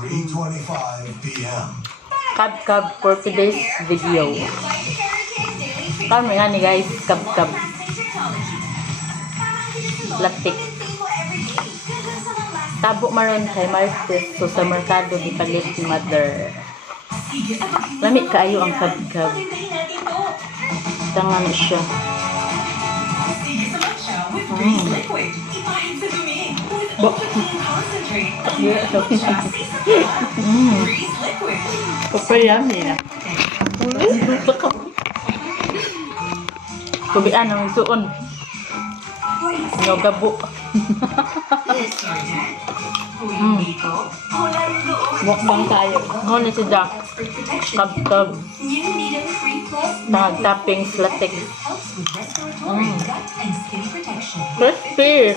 3:25 p.m. Kabkab for today's video. Kami nga ni guys, kabkab. Latik. Tabo maron kay Martes, so sa merkado di palit si mother. Lamig kaayo ang kabkab. Tangan siya. Papayami na. Kubian ang suon. Gabo. Mukbang tayo. Ngunit si Jack. Kabkab. Nag-tapping slatik. Crispy.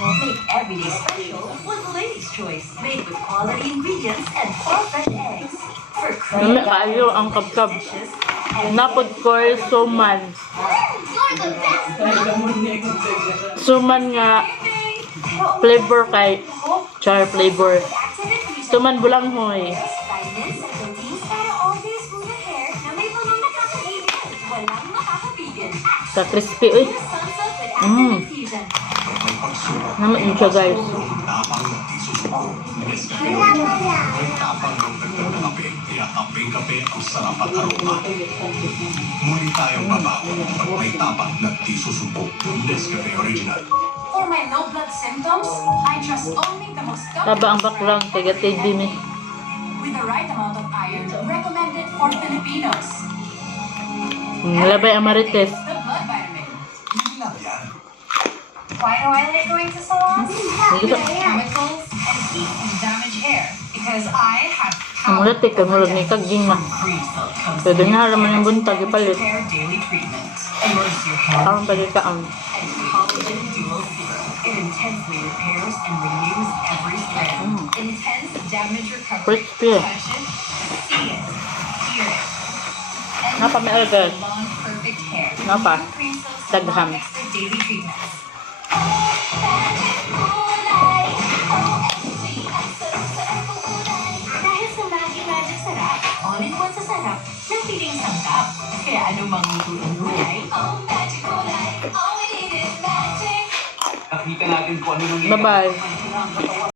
Make every day special with Lady's Choice, made with quality ingredients and 4 fresh eggs. For Lamig kaayo ang kabkab. Napod ko ay suman. Suman nga flavor kay char flavor. Suman bulanghoy. Ka crispy uy. Naman yun siya guys. Kape ang sarap at aroma. Muli tayong babago pag may tapang nagtisusubok. Nescafe Original. For my low blood symptoms, I trust only the most Taba ang background kay gatid din eh. with the right amount of iron recommended for Filipinos. Labay ang Marites. The blood vitamin. Why do I like going to salons? Chemicals and heat can damage hair because I have Ang latik kay murag ni kaging na. Pwede nga raman yung buntag ipalit. hair daily treatment. Immerse your hair Karong pagkakaan. and collagen dual serum. It intensely repairs and renews every strand. Intense damage recovery. Crispy. Protection. See it. Hear it. And Napa may alagad. long perfect hair. Napa? Cream Silk Dagham. extra daily treatments. Dahil sa magic sarap, all-in-one sa sarap ng piling sangkap. Kaya anumang luto ng gulay, Bye-bye.